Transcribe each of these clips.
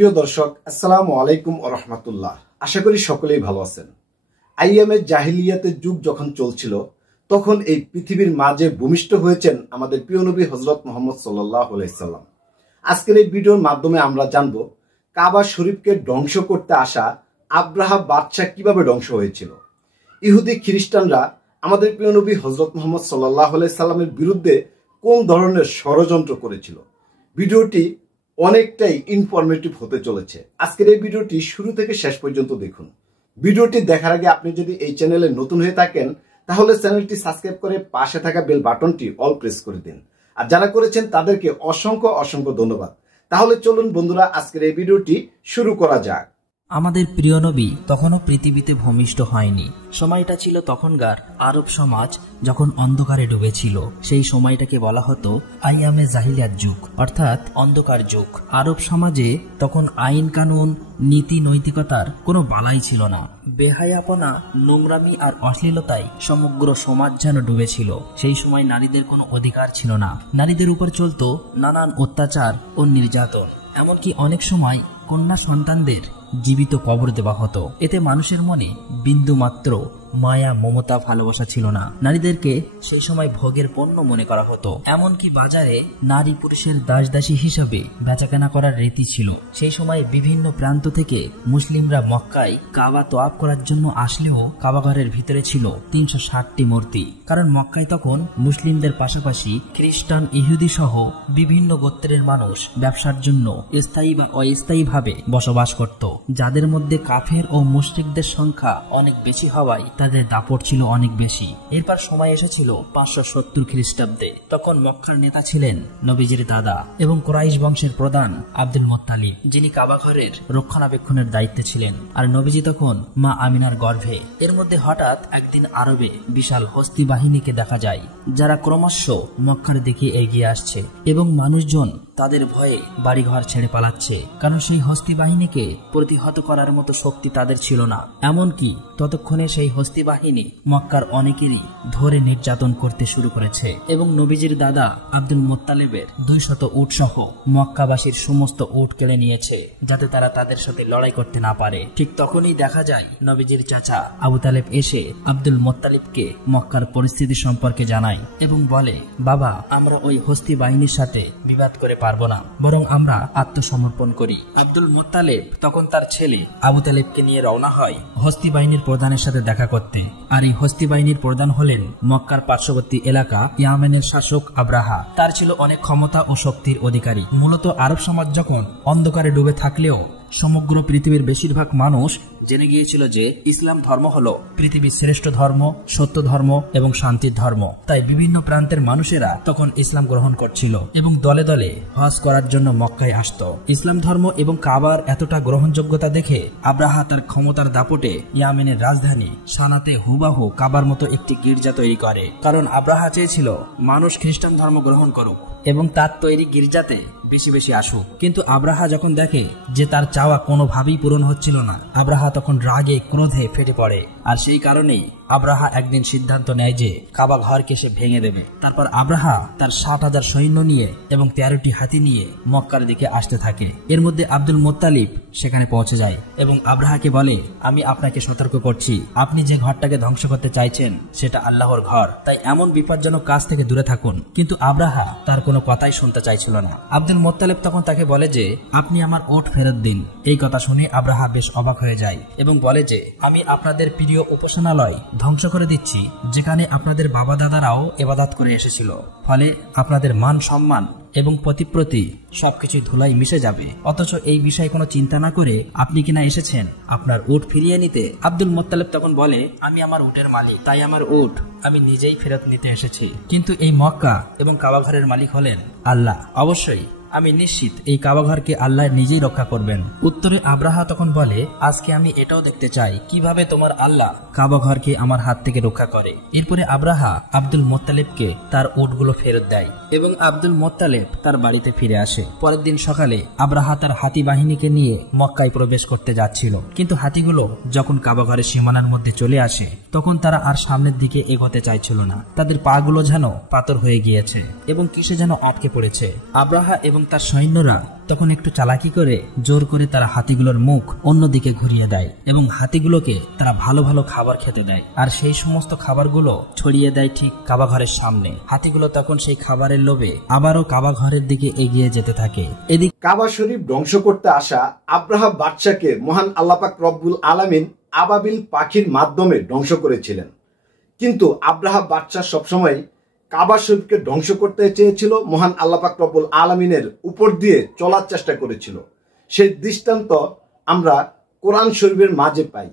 প্রিয় দর্শক, আসসালামু আলাইকুম ওয়া রাহমাতুল্লাহ। আশা করি সকলেই ভালো আছেন। আইয়ামে জাহিলিয়াতের যুগ যখন চলছিল, তখন এই পৃথিবীর মাঝে ভূমিষ্ঠ হয়েছেন আমাদের প্রিয় নবী হযরত মুহাম্মদ সাল্লাল্লাহু আলাইহি সাল্লাম। আজকের এই ভিডিওর মাধ্যমে আমরা জানব কাবা শরীফকে ধ্বংস করতে আসা আব্রাহা বাদশাহ কিভাবে ধ্বংস হয়েছিল। ইহুদি খ্রিস্টানরা আমাদের প্রিয় নবী হযরত মুহাম্মদ সাল্লাল্লাহু আলাইহি সাল্লামের বিরুদ্ধে কোন ধরনের ষড়যন্ত্র করেছিল। ভিডিওটি অনেকটাই ইনফরমেটিভ হতে চলেছে। আজকের এই ভিডিওটি শুরু থেকে শেষ পর্যন্ত দেখুন। ভিডিওটি দেখার আগে আপনি যদি এই চ্যানেলে নতুন হয়ে থাকেন, তাহলে চ্যানেলটি সাবস্ক্রাইব করে পাশে থাকা বেল বাটনটি অল প্রেস করে দিন। আর যারা করেছেন তাদেরকে অসংখ্য অসংখ্য ধন্যবাদ। তাহলে চলুন বন্ধুরা, আজকের এই ভিডিওটি শুরু করা যাক। আমাদের প্রিয় নবী তখনও পৃথিবীতে ভূমিষ্ঠ হয়নি। সময়টা ছিল তখনকার আরব সমাজ যখন অন্ধকারে ডুবেছিল। সেই সময়টাকে বলা হতো আইয়ামে জাহিলিয়াত যুগ, অর্থাৎ অন্ধকার যুগ। আরব সমাজে তখন আইন কানুন, নীতি নৈতিকতার কোনো বালাই ছিল না। বেহায়াপনা, নোংরামি আর অশ্লীলতায় সমগ্র সমাজ যেন ডুবেছিল। সেই সময় নারীদের কোনো অধিকার ছিল না। নারীদের উপর চলত নানান অত্যাচার ও নির্যাতন। এমনকি অনেক সময় কন্যা সন্তানদের জীবিত কবর দেওয়া হতো। এতে মানুষের মনে বিন্দু মাত্র মায়া, মমতা, ভালোবাসা ছিল না। নারীদেরকে সেই সময় ভোগের পণ্য মনে করা হতো। এমনকি বাজারে নারী পুরুষের দাসদাসী হিসাবে বেচাকেনা করার রীতি ছিল। সেই সময় বিভিন্ন প্রান্ত থেকে মুসলিমরা মক্কায় কাবা তোয়াফ করার জন্য আসলেও কাবাঘরের ভিতরে ছিল 360টি মূর্তি। কারণ মক্কায় তখন মুসলিমদের পাশাপাশি খ্রিস্টান, ইহুদি সহ বিভিন্ন গোত্রের মানুষ ব্যবসার জন্য স্থায়ী বা অস্থায়ীভাবে বসবাস করত, যাদের মধ্যে কাফের ও মুশরিকদের সংখ্যা অনেক বেশি হওয়ায় তাদের দাপট ছিল অনেক বেশি। এরপর সময় এসেছিল 570 খ্রিস্টাব্দে। তখন মক্কার নেতা ছিলেন নবীজির দাদা এবং কুরাইশ বংশের প্রধান আব্দুল মুত্তালিব, যিনি কাবাঘরের রক্ষণাবেক্ষণের দায়িত্বে ছিলেন। আর নবীজি তখন মা আমিনার গর্ভে। এর মধ্যে হঠাৎ একদিন আরবে বিশাল হস্তি বাহিনীকে দেখা যায়, যারা ক্রমশ মক্কার দিকে এগিয়ে আসছে এবং মানুষজন তাদের ভয়ে বাড়িঘর ছেড়ে পালাচ্ছে। কারণ সেই হস্তি বাহিনীকে প্রতিহত করার মতো শক্তি তাদের ছিল না। এমনকি ততক্ষণে সেই হস্তি বাহিনী মক্কার অনেকেরই ধরে নির্যাতন করতে শুরু করেছে এবং নবীজির দাদা আব্দুল মুত্তালিবের 200 উট সহ মক্কাবাসীর সমস্ত উট কেড়ে নিয়েছে, যাতে তারা তাদের সাথে লড়াই করতে না পারে। ঠিক তখনই দেখা যায় নবীজির চাচা আবু তালেব এসে আব্দুল মুত্তালিবকে মক্কার পরিস্থিতি সম্পর্কে জানায় এবং বলে, বাবা, আমরা ওই হস্তি বাহিনীর সাথে বিবাদ করে পারবো না, বরং আমরা আত্মসমর্পণ করি। আব্দুল মুত্তালিব তখন তার ছেলে আবু তালেবকে নিয়ে রওনা হয় হস্তি বাহিনীর প্রধানের সাথে দেখা করতে। আর এই হস্তি বাহিনীর প্রধান হলেন মক্কার পার্শ্ববর্তী এলাকা ইয়ামেনের শাসক আব্রাহা। তার ছিল অনেক ক্ষমতা ও শক্তির অধিকারী। মূলত আরব সমাজ যখন অন্ধকারে ডুবে থাকলেও সমগ্র পৃথিবীর বেশিরভাগ মানুষ জেনে গিয়েছিল যে ইসলাম ধর্ম হলো পৃথিবীর শ্রেষ্ঠ ধর্ম, সত্য ধর্ম এবং শান্তির ধর্ম। তাই বিভিন্ন প্রান্তের মানুষেরা তখন ইসলাম গ্রহণ করছিল এবং দলে দলে হজ করার জন্য মক্কায় আসত। ইসলাম ধর্ম এবং কাবার এতটা গ্রহণযোগ্যতা দেখে আব্রাহা তার ক্ষমতার দাপটে ইয়ামেনের রাজধানী সানাতে হুবাহু কাবার মতো একটি গির্জা তৈরি করে। কারণ আব্রাহা চেয়েছিল মানুষ খ্রিস্টান ধর্ম গ্রহণ করুক এবং তার তৈরি গির্জাতে বেশি বেশি আসুক। কিন্তু আব্রাহা যখন দেখে যে তার চাওয়া কোনোভাবেই পূরণ হচ্ছিল না, আব্রাহা তখন রাগে ক্রোধে ফেটে পড়ে। আর সেই কারণেই আব্রাহা একদিন সিদ্ধান্ত নেয় যে কাবা ঘরকে সে ভেঙে দেবে। তারপর আব্রাহা তার 60,000 সৈন্য নিয়ে এবং 13টি হাতি নিয়ে মক্কার দিকে আসতে থাকে। এর মধ্যে আব্দুল মুত্তালিব সেখানে পৌঁছে যায় এবং আব্রাহাকে বলে, আমি আপনাকে সতর্ক করছি, আপনি যে ঘরটাকে ধ্বংস করতে চাইছেন সেটা আল্লাহর ঘর, তাই এমন বিপজ্জনক কাজ থেকে দূরে থাকুন। কিন্তু আব্রাহা তার কোনো কথাই শুনতে চাইছিল না। আব্দুল মুত্তালিব তখন তাকে বলে যে, আপনি আমার ওট ফেরত দিন। এই কথা শুনে আব্রাহা বেশ অবাক হয়ে যায় এবং বলে যে, আমি আপনাদের প্রিয় উপাসনালয় ধ্বংস করে দিচ্ছি, যেখানে আপনাদের বাবা দাদারাও ইবাদত করে এসেছিল। ফলে আপনাদের মান সম্মান এবং প্রতিপ্রতি সবকিছু ধুলাই মিশে যাবে। অথচ এই বিষয়ে কোনো চিন্তা না করে আপনি কিনা এসেছেন আপনার উট ফিরিয়ে নিতে। আব্দুল মুত্তালিব তখন বলে, আমি আমার উটের মালিক, তাই আমার উট আমি নিজেই ফেরত নিতে এসেছি। কিন্তু এই মক্কা এবং কাবাঘরের মালিক হলেন আল্লাহ। অবশ্যই আমি নিশ্চিত এই কাবাঘরকে আল্লাহ নিজেই রক্ষা করবেন। উত্তরে আব্রাহা তখন বলে, আজকে আমি এটাও দেখতে চাই কিভাবে তোমার আল্লাহ কাবাঘরকে আমার হাত থেকে রক্ষা করে। এরপরে আব্রাহা আব্দুল মুত্তালিবকে তার উটগুলো ফেরত দেয় এবং আব্দুল মুত্তালিব তার বাড়িতে ফিরে আসে। পরের দিন সকালে আব্রাহা তার হাতি বাহিনীকে নিয়ে মক্কায় প্রবেশ করতে যাচ্ছিল। কিন্তু হাতিগুলো যখন কাবাঘরের সীমানার মধ্যে চলে আসে, তখন তারা আর সামনের দিকে এগোতে চাইছিল না। তাদের পা গুলো যেন পাথর হয়ে গিয়েছে এবং কিসে যেন আটকে পড়েছে। আব্রাহা এবং এবং তার সৈন্যরা তখন একটু চালাকি করে জোর করে তারা হাতিগুলোর মুখ অন্যদিকে ঘুরিয়ে দেয় এবং হাতিগুলোকে তারা ভালো ভালো খাবার খেতে দেয়, আর সেই সমস্ত খাবারগুলো ছড়িয়ে দেয় ঠিক কাবা ঘরের সামনে। হাতিগুলো তখন সেই খাবারের লোভে আবারও কাবা ঘরের দিকে এগিয়ে যেতে থাকে। এদিকে কাবা শরীফ ধ্বংস করতে আসা আব্রাহা বাদশাকে মহান আল্লাহ পাক রব্বুল আলামিন আবাবিল পাখির মাধ্যমে ধ্বংস করেছিলেন, কিন্তু আব্রাহা বাদশা সবসময় কাবা শরীফকে ধ্বংস করতে চেয়েছিল, মহান আল্লাহ পাক রব্বুল আলামিনের উপর দিয়ে চলার চেষ্টা করেছিল। সেই দৃষ্টান্ত আমরা কোরআন শরীফের মাঝে পাই।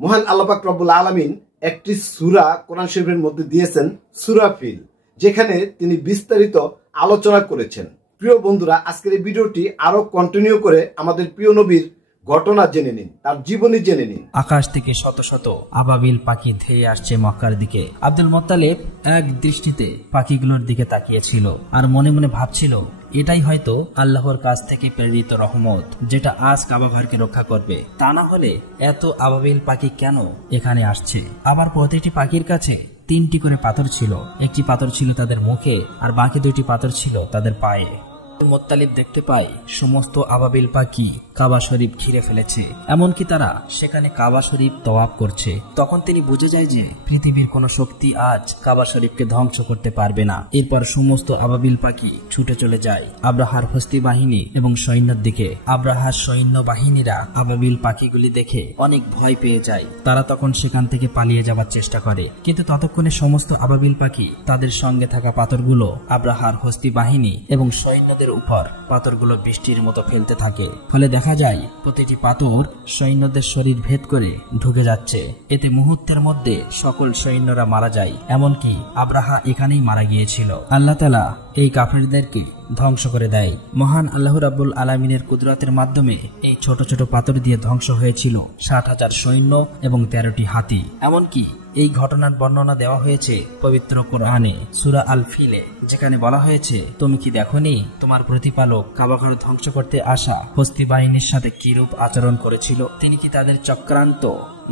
মহান আল্লাহ পাক রব্বুল আলামিন একটি সূরা কোরআন শরীফের মধ্যে দিয়েছেন, সূরা ফিল, যেখানে তিনি বিস্তারিত আলোচনা করেছেন। প্রিয় বন্ধুরা, আজকের এই ভিডিওটি আরো কন্টিনিউ করে আমাদের প্রিয় নবীর ঘটনা জেনে নিন, তার জীবনী জেনে নিন। আকাশ থেকে শত শত আবাবিল পাখি ধেয়ে আসছে মক্কার দিকে। আব্দুল মোত্তালিব এক দৃষ্টিতে পাখিগুলোর দিকে তাকিয়েছিল আর মনে মনে ভাবছিল, এটাই হয়তো আল্লাহর কাছ থেকে প্রেরিত রহমত, যেটা আজ কাবা ঘরকে রক্ষা করবে। তা না হলে এত আবাবিল পাখি কেন এখানে আসছে? আবার প্রতিটি পাখির কাছে 3টি করে পাথর ছিল। একটি পাথর ছিল তাদের মুখে আর বাকি 2টি পাথর ছিল তাদের পায়ে। মোত্তালিব দেখতে পায় সমস্ত আবাবিল পাখি কাবা শরীফ ঘিরে ফেলেছে, এমনকি তারা সেখানে কাবা শরীফ তওয়াফ করছে। তখন তিনি বুঝে যায় যে পৃথিবীর কোন শক্তি আজ কাবা শরীফকে ধ্বংস করতে পারবে না। এরপর সমস্ত আবাবিল পাখি ছুটে চলে যায় আব্রাহার হস্তি বাহিনী এবং সৈন্যের দিকে। আব্রাহার সৈন্য বাহিনীরা আবাবিল পাখিগুলি দেখে অনেক ভয় পেয়ে যায়। তারা তখন সেখান থেকে পালিয়ে যাবার চেষ্টা করে, কিন্তু ততক্ষণে সমস্ত আবাবিল পাখি তাদের সঙ্গে থাকা পাথরগুলো আব্রাহার হস্তি বাহিনী এবং সৈন্যদের উপর পাথরগুলো বৃষ্টির মতো ফেলতে থাকে। ফলে দেখা যায় প্রতিটি পাথর সৈন্যদের শরীর ভেদ করে ঢুকে যাচ্ছে। এতে মুহূর্তের মধ্যে সকল সৈন্যরা মারা যায়, এমনকি আব্রাহা এখানেই মারা গিয়েছিল। আল্লাহ তাআলা এই কাফেরদেরকে ধ্বংস করে দেয়। মহান আল্লাহ রাব্বুল আলামিনের কুদরতের মাধ্যমে এই ছোট ছোট পাথর দিয়ে ধ্বংস হয়েছিল 60,000 সৈন্য এবং 13টি হাতি। এমনকি এই ঘটনার বর্ণনা দেওয়া হয়েছে পবিত্র কোরআনে সূরা আল ফিলে, যেখানে বলা হয়েছে, তুমি কি দেখোনি তোমার প্রতিপালক কাবা ঘর ধ্বংস করতে আসা হস্তি বাহিনীর সাথে কিরূপ আচরণ করেছিল? তিনি কি তাদের চক্রান্ত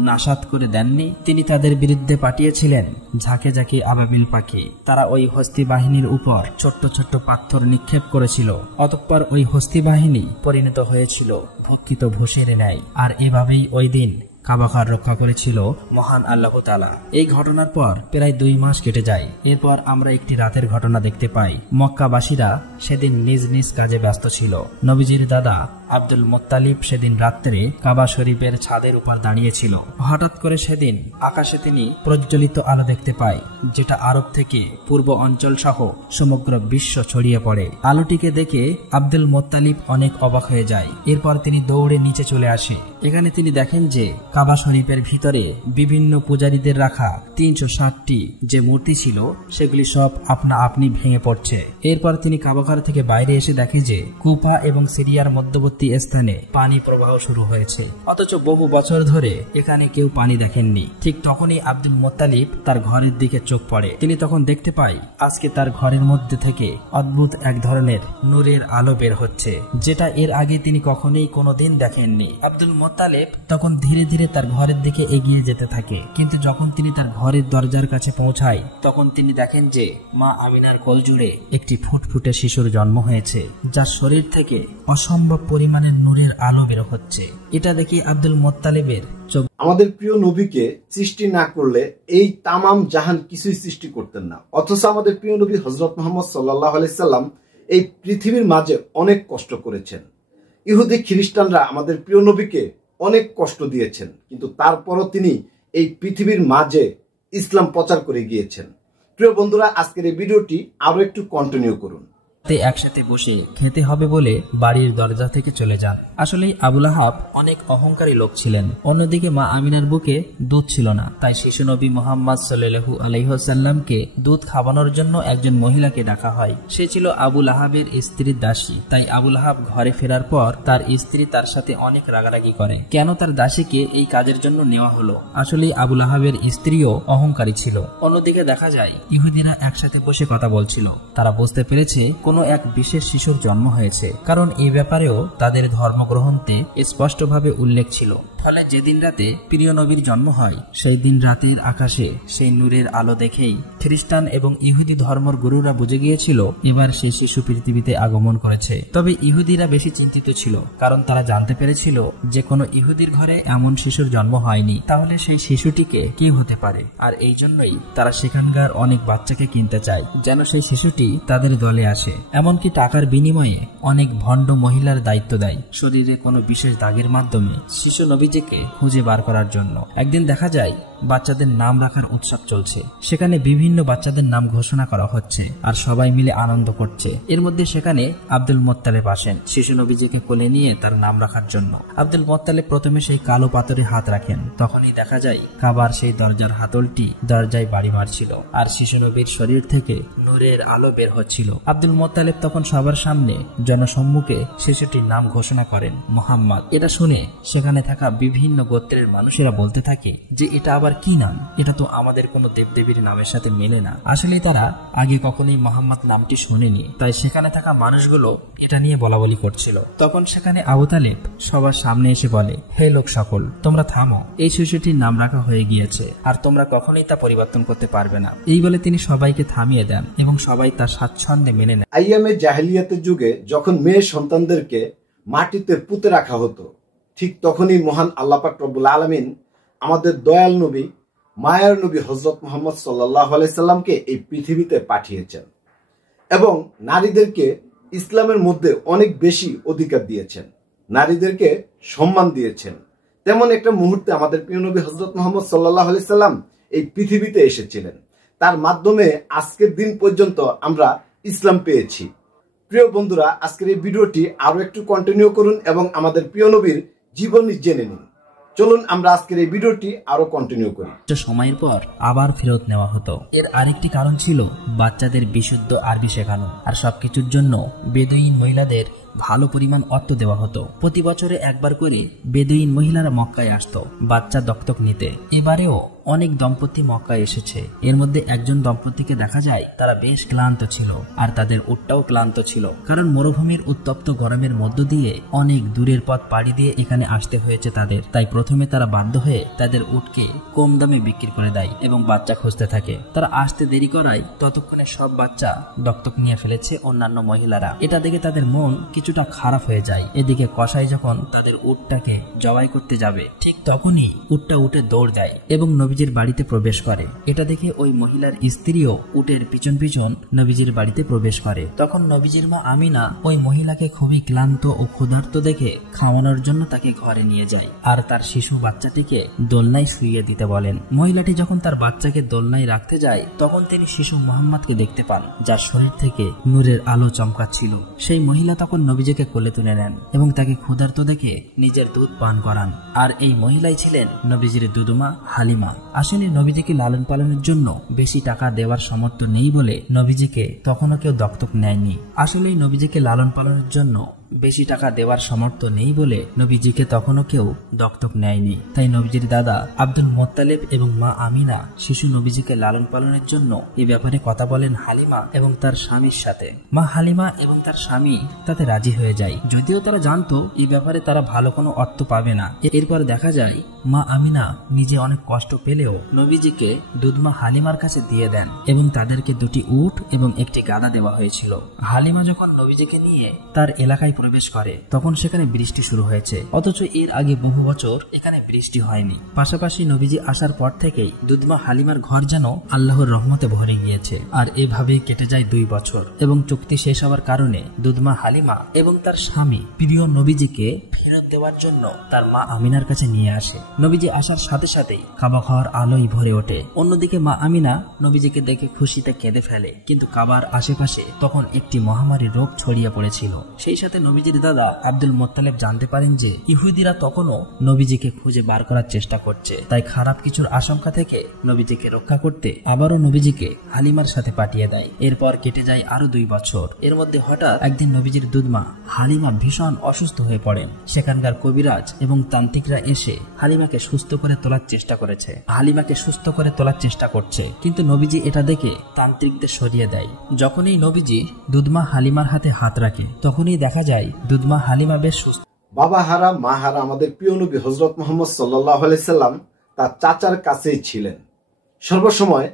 নাশাত করে দেননি? তিনি তাদের বিরুদ্ধে পাঠিয়েছিলেন ঝাঁকে ঝাঁকে আবাবিল পাখি। তারা ওই হস্তি বাহিনীর উপর ছোট্ট ছোট্ট পাথর নিক্ষেপ করেছিল। অতঃপর ওই হস্তি বাহিনী পরিণত হয়েছিল ভক্ষিত ভূষের ন্যায়। আর এভাবেই ওই দিন কাবা ঘর রক্ষা করেছিল মহান আল্লাহ তাআলা। এই ঘটনার পর প্রায় 2 মাস কেটে যায়। এরপর আমরা একটি রাতের ঘটনা দেখতে পাই। মক্কাবাসীরা সেদিন নিজ নিজ কাজে ব্যস্ত ছিল। নবীজির দাদা আব্দুল মোত্তালিব সেদিন রাত্রে কাবা শরীফের ছাদের উপর দাঁড়িয়েছিল। হঠাৎ করে সেদিন আকাশে তিনি প্রজ্বলিত আলো দেখতে পায়, যেটা আরব থেকে পূর্ব অঞ্চল সহ সমগ্র বিশ্ব ছড়িয়ে পড়ে। আলোটিকে দেখে আব্দুল মোত্তালিব অনেক অবাক হয়ে যায়। এরপর তিনি দৌড়ে নিচে চলে আসে। এখানে তিনি দেখেন যে কাবা শরীফের ভিতরে বিভিন্ন পূজারীদের রাখা 360টি যে মূর্তি ছিল, সেগুলি সব আপনা আপনি ভেঙে পড়ছে। এরপর তিনি কাবা ঘর থেকে বাইরে এসে দেখে যে কুফা এবং সিরিয়ার মধ্যবর্তী স্থানে পানি প্রবাহ শুরু হয়েছে, অথচ বহু বছর ধরে এখানে কেউ পানি দেখেননি। ঠিক তখনই আব্দুল মোত্তালিব তার ঘরের দিকে চোখ পড়ে। তিনি তখন দেখতে পায় আজকে তার ঘরের মধ্যে থেকে অদ্ভুত এক ধরনের নূরের আলো বের হচ্ছে, যেটা এর আগে তিনি কখনোই কোনোদিন দেখেননি। আব্দুল মোত্তালিব তখন ধীরে ধীরে তার ঘরের দিকে এগিয়ে যেতে থাকে, কিন্তু যখন তিনি তার ঘরের দরজার কাছে পৌঁছায়, তখন তিনি দেখেন যে মা আমিনার কোল জুড়ে একটি ফুটফুটে শিশুর জন্ম হয়েছে, যার শরীর থেকে অসম্ভব পরিমাণের নূরের আলো বের হচ্ছে। এটা দেখে আব্দুল মোত্তালিবের চোখ। আমাদের প্রিয় নবীকে সৃষ্টি না করলে এই তামাম জাহান কিছুই সৃষ্টি করতেন না। অথচ আমাদের প্রিয় নবী হযরত মুহাম্মদ সাল্লাল্লাহু আলাইহি সাল্লাম এই পৃথিবীর মাঝে অনেক কষ্ট করেছেন। ইহুদি খ্রিস্টানরা আমাদের প্রিয় নবীকে অনেক কষ্ট দিয়েছেন, কিন্তু তারপরও তিনি এই পৃথিবীর মাঝে ইসলাম প্রচার করে গিয়েছেন। প্রিয় বন্ধুরা, আজকের এই ভিডিওটি আরো একটু কন্টিনিউ করুন। একসাথে বসে খেতে হবে বলে বাড়ির দরজা থেকে চলে যান। আসলেই আবু লাহাব অনেক অহংকারী লোক ছিলেন। অন্যদিকে মা আমিনার বুকে দুধ ছিল না, তাই শিশু নবী মুহাম্মদ সাল্লাল্লাহু আলাইহি ওয়াসাল্লামকে দুধ খাওয়ানোর জন্য একজন মহিলাকে ডাকা হয়। সে ছিল আবু লাহাবের স্ত্রীর দাসী। তাই আবু লাহাব ঘরে ফেরার পর তার স্ত্রী তার সাথে অনেক রাগারাগি করে, কেন তার দাসীকে এই কাজের জন্য নেওয়া হলো। আসলেই আবু লাহাবের স্ত্রীও অহংকারী ছিল। অন্যদিকে দেখা যায় ইহুদিরা একসাথে বসে কথা বলছিল। তারা বুঝতে পেরেছে কোন কোনো এক বিশেষ শিশুর জন্ম হয়েছে, কারণ এই ব্যাপারেও তাদের ধর্মগ্রন্থে স্পষ্টভাবে উল্লেখ ছিল। ফলে যেদিন রাতে প্রিয় নবীর জন্ম হয় সেই দিন রাতের আকাশে সেই নূরের আলো দেখেই খ্রিস্টান এবং ইহুদি ধর্মের গুরুরা বুঝে গিয়েছিল এবার সেই শিশু পৃথিবীতে আগমন করেছে। তবে ইহুদিরা বেশি চিন্তিত ছিল, কারণ তারা জানতে পেরেছিল যে কোনো ইহুদির ঘরে এমন শিশুর জন্ম হয়নি, তাহলে সেই শিশুটিকে কে হতে পারে। আর এই জন্যই তারা সেখানকার অনেক বাচ্চাকে কিনতে চায় যেন সেই শিশুটি তাদের দলে আসে। এমনকি টাকার বিনিময়ে অনেক ভণ্ড মহিলার দায়িত্ব দেয় শরীরে কোনো বিশেষ দাগের মাধ্যমে শিশু নবীজিকে খুঁজে বার করার জন্য। একদিন দেখা যায় বাচ্চাদের নাম রাখার উৎসব চলছে, সেখানে বিভিন্ন বাচ্চাদের নাম ঘোষণা করা হচ্ছে আর সবাই মিলে আনন্দ করছে। এর মধ্যে সেখানে আব্দুল মোত্তালেব আসেন শিশু নবীজিকে কোলে নিয়ে তার নাম রাখার জন্য। আব্দুল মোত্তালেব প্রথমে সেই কালো পাথরে হাত রাখেন, তখনই দেখা যায় কাবার সেই দরজার হাতলটি দরজায় বাড়ি মারছিল আর শিশু নবীর শরীর থেকে নূরের আলো বের হচ্ছিল। আব্দুল মোত্তালেব তখন সবার সামনে জনসম্মুখে শিশুটির নাম ঘোষণা করেন মুহাম্মদ। এটা শুনে সেখানে থাকা বিভিন্ন গোত্রের মানুষেরা বলতে থাকে যে এটা আবার কি নাম, এটা তো আমাদের কোনো দেবদেবীর নামের সাথে মেলে না। আসলে তারা আগে কখনোই মোহাম্মদ নামটি শোনেনি, তাই সেখানে থাকা মানুষগুলো এটা নিয়ে বলাবলি করছিল। তখন সেখানে আবু তালেব সবার সামনে এসে বলে, হে লোক সকল, তোমরা থামো, এই শিশুটির নাম রাখা হয়ে গিয়েছে আর তোমরা কখনোই তা পরিবর্তন করতে পারবে না। এই বলে তিনি সবাইকে থামিয়ে দেন এবং সবাই তার স্বাচ্ছন্দ্যে মেনে নেয়। আইয়ামে জাহেলিয়াতের যুগে যখন মেয়ে সন্তানদেরকে মাটিতে পুঁতে রাখা হতো, ঠিক তখনই মহান আল্লাহ পাক রব্বুল আলামিন আমাদের দয়াল নবী মায়ার নবী হযরত মুহাম্মদ সাল্লাল্লাহু আলাইহি সাল্লামকে এই পৃথিবীতে পাঠিয়েছেন এবং নারীদেরকে ইসলামের মধ্যে অনেক বেশি অধিকার দিয়েছেন, নারীদেরকে সম্মান দিয়েছেন। তেমন একটা মুহূর্তে আমাদের প্রিয় নবী হযরত মুহাম্মদ সাল্লাল্লাহু আলাইহি সাল্লাম এই পৃথিবীতে এসেছিলেন। তার মাধ্যমে আজকের দিন পর্যন্ত আমরা ইসলাম পেয়েছি। প্রিয় বন্ধুরা, আজকের এই ভিডিওটি আরো একটু কন্টিনিউ করুন এবং আমাদের প্রিয় নবীর জীবনী জেনে নিন। চলুন আমরা আজকের এই ভিডিওটি আরো কন্টিনিউ করি। সময়ের পর আবার ফেরত নেওয়া হতো। এর আরেকটি কারণ ছিল বাচ্চাদের বিশুদ্ধ আরবি শেখানো, আর সবকিছুর জন্য বেদুইন মহিলাদের ভালো পরিমাণ অর্থ দেওয়া হতো। প্রতি বছরে একবার করে বেদুইন মহিলারা মক্কায় আসতো বাচ্চা দত্তক নিতে। এবারেও অনেক দম্পতি মক্কায় এসেছে। এর মধ্যে একজন দম্পতিকে দেখা যায় তারা বেশ ক্লান্ত ছিল আর তাদের উটটাও ক্লান্ত ছিল, কারণ মরুভূমির উত্তপ্ত গরমের মধ্য দিয়ে অনেক দূরের পথ পাড়ি দিয়ে এখানে আসতে হয়েছে তাদের। তাই প্রথমে তারা বাধ্য হয়ে তাদের উটকে কম দামে বিক্রি করে দেয় এবং বাচ্চা খুঁজতে থাকে। তারা আসতে দেরি করায় ততক্ষণে সব বাচ্চা দত্তক নিয়ে ফেলেছে অন্যান্য মহিলারা। এটা দেখে তাদের মন কিছুটা খারাপ হয়ে যায়। এদিকে কসাই যখন তাদের উটটাকে জবাই করতে যাবে, ঠিক তখনই উটটা উঠে দৌড় দেয় এবং নবীজির বাড়িতে প্রবেশ করে। এটা দেখে ওই মহিলার স্ত্রীও উটের পিছন পিছন নবীজির বাড়িতে প্রবেশ করে। তখন নবীজির মা আমিনা ওই মহিলাকে খুবই ক্লান্ত ও ক্ষুধার্ত দেখে খাওয়ানোর জন্য তাকে ঘরে নিয়ে যায় আর তার শিশু বাচ্চাটিকে দোলনায় শুইয়ে দিতে বলেন। মহিলাটি যখন তার বাচ্চাকে দোলনায় রাখতে যায় তখন তিনি শিশু মুহাম্মদকে দেখতে পান, যার শরীর থেকে নূরের আলো চমকাচ্ছিল। সেই মহিলা তখন নবীজিকে কোলে তুলে নেন এবং তাকে ক্ষুধার্ত দেখে নিজের দুধ পান করান। আর এই মহিলাই ছিলেন নবীজির দুধমা হালিমা। আসলে নবীজিকে লালন পালনের জন্য বেশি টাকা দেওয়ার সামর্থ্য নেই বলে নবীজিকে তখনও কেউ দত্তক নেয়নি। আসলে নবীজিকে লালন পালনের জন্য বেশি টাকা দেওয়ার সামর্থ্য নেই বলে নবীজিকে তখনও কেউ দত্তক নেয়নি। তাই নবীজির দাদা আব্দুল মোত্তালেব এবং মা আমিনা শিশু নবীজিকে লালন পালনের জন্য এই ব্যাপারে কথা বলেন হালিমা এবং তার স্বামীর সাথে। মা হালিমা এবং তার স্বামী তাতে রাজি হয়ে যায়, যদিও তারা জানতো এই ব্যাপারে তারা ভালো কোনো অর্থ পাবে না। এরপর দেখা যায় মা আমিনা নিজে অনেক কষ্ট পেলেও নবীজিকে দুধমা হালিমার কাছে দিয়ে দেন এবং তাদেরকে দুটি উট এবং একটি গাধা দেওয়া হয়েছিল। হালিমা যখন নবীজিকে নিয়ে তার এলাকায় প্রবেশ করে তখন সেখানে বৃষ্টি শুরু হয়েছে, অথচ এর আগে বহু বছর এখানে বৃষ্টি হয়নি। পাশাপাশি নবীজি আসার পর থেকেই দুধমা হালিমার ঘর যেন আল্লাহর রহমতে ভরে গিয়েছে। আর এভাবেই কেটে যায় 2 বছর এবং চুক্তি শেষ হওয়ার কারণে দুধমা হালিমা এবং তার স্বামী প্রিয় নবীজিকে ফেরত দেওয়ার জন্য তার মা আমিনার কাছে নিয়ে আসে। নবীজি আসার সাথে সাথেই কাবা ঘর আলোয় ভরে ওঠে। অন্যদিকে মা আমিনা নবীজিকে দেখে খুশিতে কেঁদে ফেলে, কিন্তু কাবার আশেপাশে তখন একটি মহামারী রোগ ছড়িয়ে পড়েছিল। সেই সাথে নবীজির দাদা আব্দুল মোত্তালেব জানতে পারেন যে ইহুদিরা তখনও নবীজিকে খুঁজে বার করার চেষ্টা করছে, তাই খারাপ কিছুর আশঙ্কা থেকে নবীজিকে রক্ষা করতে আবারও নবীজিকে হালিমার সাথে পাঠিয়ে দেয়। এরপর কেটে যায় আরো 2 বছর। এর মধ্যে হঠাৎ একদিন নবীজির দুধমা হালিমা ভীষণ অসুস্থ হয়ে পড়েন। সেখানকার কবিরাজ এবং তান্ত্রিকরা এসে হালিমাকে সুস্থ করে তোলার চেষ্টা করছে, কিন্তু নবীজি এটা দেখে তান্ত্রিকদের সরিয়ে দেয়। যখনই নবীজি দুধমা হালিমার হাতে হাত রাখে তখনই দেখা যায় দুধমা হালিমা বেশ সুস্থ। বাবা হারা মা হারা আমাদের প্রিয় নবী হযরত মুহাম্মদ সাল্লাল্লাহু আলাইহি সাল্লাম তার চাচার কাছেই ছিলেন। সর্বসময়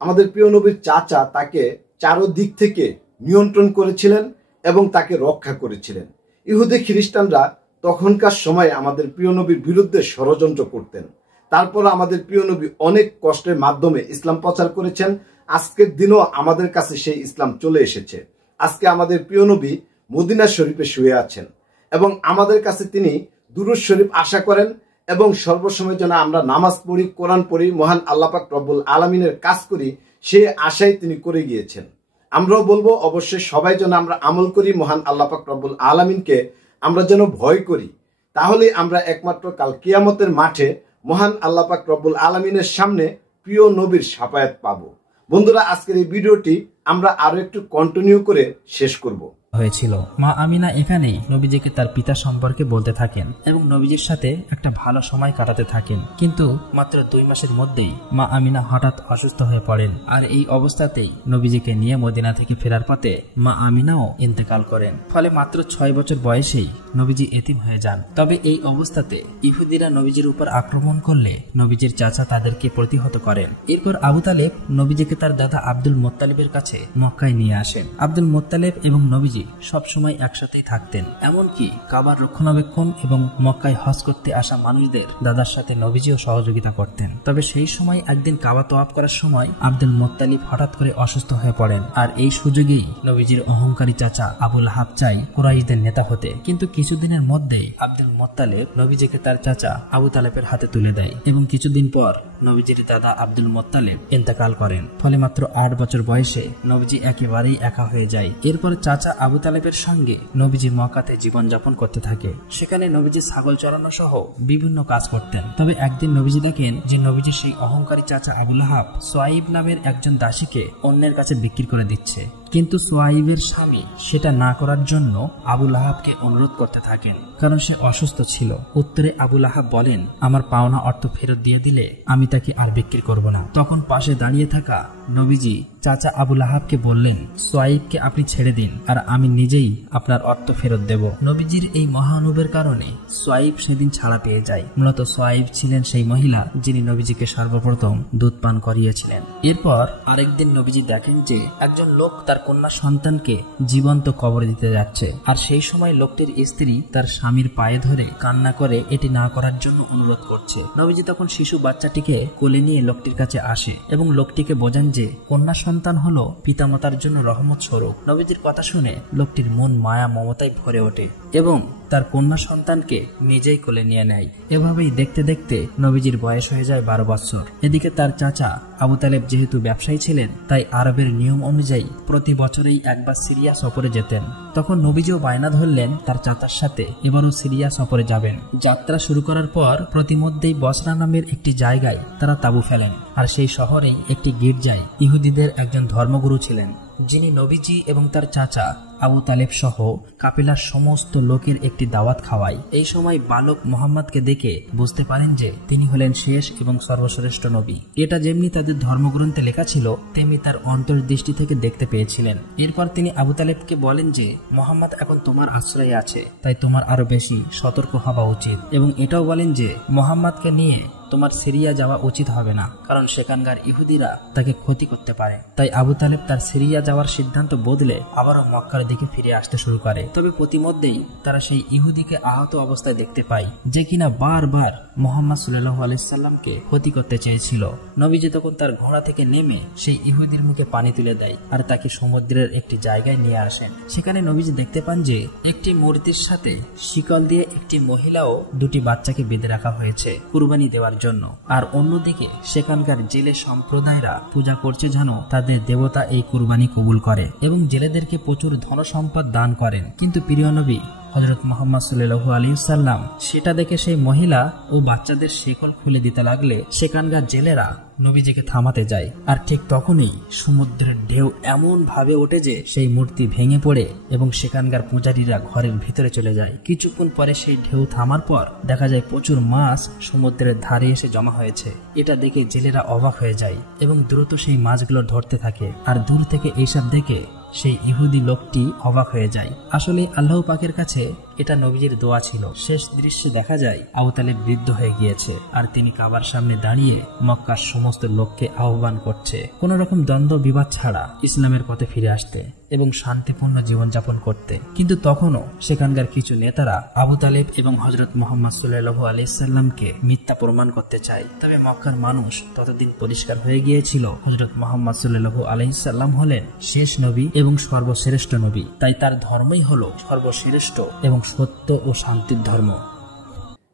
আমাদের প্রিয় নবীর চাচা তাকে চারদিক থেকে নিয়ন্ত্রণ করেছিলেন এবং তাকে রক্ষা করেছিলেন। ইহুদি খ্রিস্টানরা তখনকার সময় আমাদের প্রিয় নবীর বিরুদ্ধে ষড়যন্ত্র করতেন। তারপর আমাদের প্রিয় নবী অনেক কষ্টের মাধ্যমে ইসলাম প্রচার করেছেন। আজকের দিনও আমাদের কাছে সেই ইসলাম চলে এসেছে। আজকে আমাদের প্রিয় নবী মদিনা শরীফে শুয়ে আছেন এবং আমাদের কাছে তিনি দুরূদ শরীফ আশা করেন এবং সর্বসময় যেন আমরা নামাজ পড়ি, কোরআন পড়ি, মহান আল্লাহ পাক রব্বুল আলামিনের কাজ করি, সেই আশাই তিনি করে গিয়েছেন। আমরাও বলবো অবশ্যই সবাই যেন আমরা আমল করি, মহান আল্লাহ পাক রব্বুল আলামিনকে আমরা যেন ভয় করি। তাহলে আমরা একমাত্র কাল কিয়ামতের মাঠে মহান আল্লাহ পাক রব্বুল আলামিনের সামনে প্রিয় নবীর শাফায়াত পাবো। বন্ধুরা, আজকের এই ভিডিওটি আমরা আরো একটু কন্টিনিউ করে শেষ করব। হয়েছিল মা আমিনা এখানেই নবীজিকে তার পিতা সম্পর্কে বলতে থাকেন এবং নবীজির সাথে একটা ভালো সময় কাটাতে থাকেন। কিন্তু মাত্র 2 মাসের মধ্যেই মা আমিনা হঠাৎ অসুস্থ হয়ে পড়েন। আর এই অবস্থাতেই নবীজিকে নিয়ে মদিনা থেকে ফেরার পথে মা আমিনাও ইন্তেকাল করেন। ফলে মাত্র 6 বছর বয়সেই নবীজি এতিম হয়ে যান। তবে এই অবস্থাতে ইহুদিরা নবীজির উপর আক্রমণ করলে নবীজির চাচা তাদেরকে প্রতিহত করেন। এরপর আবু তালেব নবীজিকে তার দাদা আব্দুল মোত্তালেবের কাছে মক্কায় নিয়ে আসেন। আব্দুল মোত্তালেব এবং নবীজি সবসময় একসাথেই থাকতেন। এমনকি কাবার রক্ষণাবেক্ষণ এবং মক্কায় হজ করতে আসা মানুষদের দাদার সাথে নবীজিও সহযোগিতা করতেন। তবে সেই সময় একদিন কাবা তোয়াফ করার সময় আব্দুল মোত্তালিব হঠাৎ করে অসুস্থ হয়ে পড়েন। আর এই সুযোগেই নবীজির অহংকারী চাচা আবু লাহাব চাই কুরাইশদের নেতা হতে। কিন্তু কিছুদিনের মধ্যেই আব্দুল মোত্তালেব নবীজিকে তার চাচা আবু তালেবের হাতে তুলে দেয় এবং কিছুদিন পর নবীজির দাদা আব্দুল মোত্তালেব ইন্তেকাল করেন। ফলে মাত্র 8 বছর বয়সে নবীজি একেবারেই একা হয়ে যায়। এরপর চাচা আবু তালেবের সঙ্গে নবীজি মক্কাতে জীবনযাপন করতে থাকে। সেখানে নবীজি ছাগল চড়ানো সহ বিভিন্ন কাজ করতেন। তবে একদিন নবীজি দেখেন যে নবীজির সেই অহংকারী চাচা আবু লাহাব সোয়াইব নামের একজন দাসীকে অন্যের কাছে বিক্রি করে দিচ্ছে। কিন্তু সোয়াইবের স্বামী সেটা না করার জন্য আবু লাহাবকে অনুরোধ করতে থাকেন, কারণ সে অসুস্থ ছিল। উত্তরে আবু লাহাব বলেন, আমার পাওনা অর্থ ফেরত দিয়ে দিলে আমি তাকে আর বিক্রি করব না। তখন পাশে দাঁড়িয়ে থাকা নবীজি চাচা আবু লাহাবকে বললেন, সোয়াইবকে আপনি ছেড়ে দিন আর আমি নিজেই আপনার অর্থ ফেরত দেব। নবীজির এই মহানুভের কারণে সোয়াইব সেদিন ছাড়া পেয়ে যায়। মূলত সোয়াইব ছিলেন সেই মহিলা যিনি নবীজিকে সর্বপ্রথম দুধ পান করিয়েছিলেন। এরপর আরেকদিন নবীজি দেখেন যে একজন লোক তার কন্যা সন্তানকে জীবন্ত কবরে দিতে যাচ্ছে। আর সেই সময় লোকটির স্ত্রী তার স্বামীর পায়ে ধরে কান্না করে এটি না করার জন্য অনুরোধ করছে। নবীজি তখন শিশু বাচ্চাটিকে কোলে নিয়ে লোকটির কাছে আসে এবং লোকটিকে বোঝান যে কন্যা সন্তান হলো পিতামাতার জন্য রহমত স্বরূপ। নবীজির কথা শুনে লোকটির মন মায়া মমতায় ভরে ওঠে এবং তার কন্যা সন্তানকে নিজেই কোলে নিয়ে নেয়। এভাবেই দেখতে দেখতে নবীজির বয়স হয়ে যায় 12 বছর। এদিকে তার চাচা আবু তালেব যেহেতু ব্যবসায়ী ছিলেন, তাই আরবের নিয়ম অনুযায়ী প্রতি বছরেই একবার সিরিয়া সফরে যেতেন। তখন নবীজিও বায়না ধরলেন তার চাচার সাথে এবারও সিরিয়া সফরে যাবেন। যাত্রা শুরু করার পর প্রতিমধ্যেই বসরা নামের একটি জায়গায় তারা তাঁবু ফেলেন। আর সেই শহরেই একটি গির্জায় ইহুদিদের একজন ধর্মগুরু ছিলেন, যিনি নবীজি এবং তার চাচা আবু তালেব সহ কাফেলার সমস্ত লোকের একটি দাওয়াত খাওয়ায়। এই সময় বালক মোহাম্মদকে দেখে বুঝতে পারেন যে তিনি হলেন শেষ এবং সর্বশ্রেষ্ঠ নবী। এটা যেমনি তাদের ধর্মগ্রন্থে লেখা ছিল তেমনি তার অন্তর্দৃষ্টি থেকে দেখতে পেয়েছিলেন। এরপর তিনি আবু তালেবকে বলেন যে মোহাম্মদ এখন তোমার আশ্রয়ে আছে, তাই তোমার আরো বেশি সতর্ক হওয়া উচিত। এবং এটাও বলেন যে মোহাম্মদকে নিয়ে তোমার সিরিয়া যাওয়া উচিত হবে না, কারণ সেখানকার ইহুদিরা তাকে ক্ষতি করতে পারে। তাই আবু তালেব তার সিরিয়া যাওয়ার সিদ্ধান্ত বদলে আবারও মক্কার দিকে ফিরে আসতে শুরু করে। তবে প্রতিমধ্যেই তারা সেই ইহুদিকে আহত অবস্থায় দেখতে পায়, যে কিনা বারবার মুহাম্মদ সাল্লাল্লাহু আলাইহি সাল্লামকে ক্ষতি করতে চেয়েছিল। নবীজি তখন তার ঘোড়া থেকে নেমে সেই ইহুদির মুখে পানি তুলে দেয় আর তাকে সমুদ্রের একটি জায়গায় নিয়ে আসেন। সেখানে নবীজি দেখতে পান যে একটি মূর্তির সাথে শিকল দিয়ে একটি মহিলা ও 2টি বাচ্চাকে বেঁধে রাখা হয়েছে কুরবানি দেওয়ার জন্য। আর অন্যদিকে সেখানকার জেলে সম্প্রদায়রা পূজা করছে যেন তাদের দেবতা এই কুরবানি কবুল করে এবং জেলেদেরকে প্রচুর ধন সম্পদ দান করেন। কিন্তু প্রিয় নবী হযরত মুহাম্মদ সাল্লাল্লাহু আলাইহি ওয়াসাল্লাম সেটা দেখে সেই মহিলা ও বাচ্চাদের শেকল খুলে দিতে লাগলে সেখানকার জেলেরা নবীজিকে থামাতে যায়। আর ঠিক তখনই সমুদ্রের ঢেউ এমন ভাবে ওঠে যে সেই মূর্তি ভেঙে পড়ে এবং সেখানকার পূজারীরা ঘরের ভিতরে চলে যায়। কিছুক্ষণ পরে সেই ঢেউ থামার পর দেখা যায় প্রচুর মাছ সমুদ্রের ধারে এসে জমা হয়েছে। এটা দেখে জেলেরা অবাক হয়ে যায় এবং দ্রুত সেই মাছগুলো ধরতে থাকে। আর দূর থেকে এইসব দেখে সেই ইহুদি লোকটি অবাক হয়ে যায়। আসলে আল্লাহ পাকের কাছে এটা নবীজির দোয়া ছিল। শেষ দৃশ্যে দেখা যায় আবু তালেব বৃদ্ধ হয়ে গিয়েছে আর তিনি কাবার সামনে দাঁড়িয়ে মক্কার সমস্ত লোককে আহ্বান করছে কোন রকম দ্বন্দ্ব বিবাদ ছাড়া ইসলামের পথে ফিরে আসতে এবং শান্তিপূর্ণ জীবনযাপন করতে। কিন্তু তখনও সেখানকার কিছু নেতারা আবু তালেব এবং হযরত মুহাম্মদ সাল্লাল্লাহু আলাইহি সাল্লামকে মিথ্যা প্রমাণ করতে চায়। তবে মক্কার মানুষ ততদিন পরিষ্কার হয়ে গিয়েছিল হযরত মুহাম্মদ সাল্লাল্লাহু আলাইহি সাল্লাম হলেন শেষ নবী এবং সর্বশ্রেষ্ঠ নবী। তাই তার ধর্মই হলো সর্বশ্রেষ্ঠ এবং সত্য ও শান্তির ধর্ম।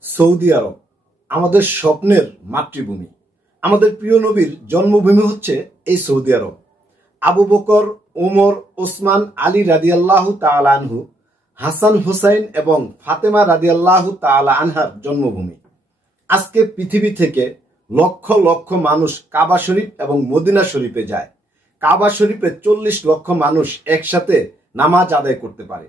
সৌদি আরব আমাদের স্বপ্নের মাতৃভূমি। আমাদের প্রিয় নবীর জন্মভূমি হচ্ছে এই সৌদি আরব। আবু বকর, ওমর, ওসমান, আলী রাদিয়াল্লাহু তাআলা আনহু, হাসান, হুসাইন এবং ফাতেমা রাদিয়াল্লাহু তাআলা আনহার জন্মভূমি। আজকে পৃথিবী থেকে লক্ষ লক্ষ মানুষ কাবা শরীফ এবং মদিনা শরীফে যায়। কাবা শরীফে 40 লক্ষ মানুষ একসাথে নামাজ আদায় করতে পারে।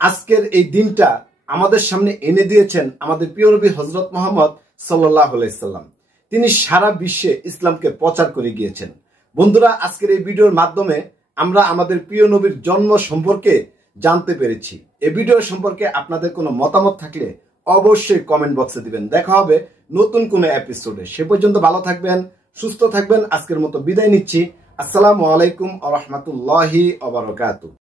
আজকের এই দিনটা আমাদের সামনে এনে দিয়েছেন আমাদের প্রিয় নবী হযরত মুহাম্মদ সাল্লাল্লাহু আলাইহি সাল্লাম। তিনি সারা বিশ্বে ইসলামকে প্রচার করে গিয়েছেন। বন্ধুরা, আজকের এই ভিডিওর মাধ্যমে আমরা আমাদের প্রিয় নবীর জন্ম সম্পর্কে জানতে পেরেছি। এই ভিডিও সম্পর্কে আপনাদের কোনো মতামত থাকলে অবশ্যই কমেন্ট বক্সে দিবেন। দেখা হবে নতুন কোনো এপিসোডে। সে পর্যন্ত ভালো থাকবেন, সুস্থ থাকবেন। আজকের মতো বিদায় নিচ্ছি। আসসালামু আলাইকুম ওয়া রাহমাতুল্লাহি ওয়া বারাকাতুহু।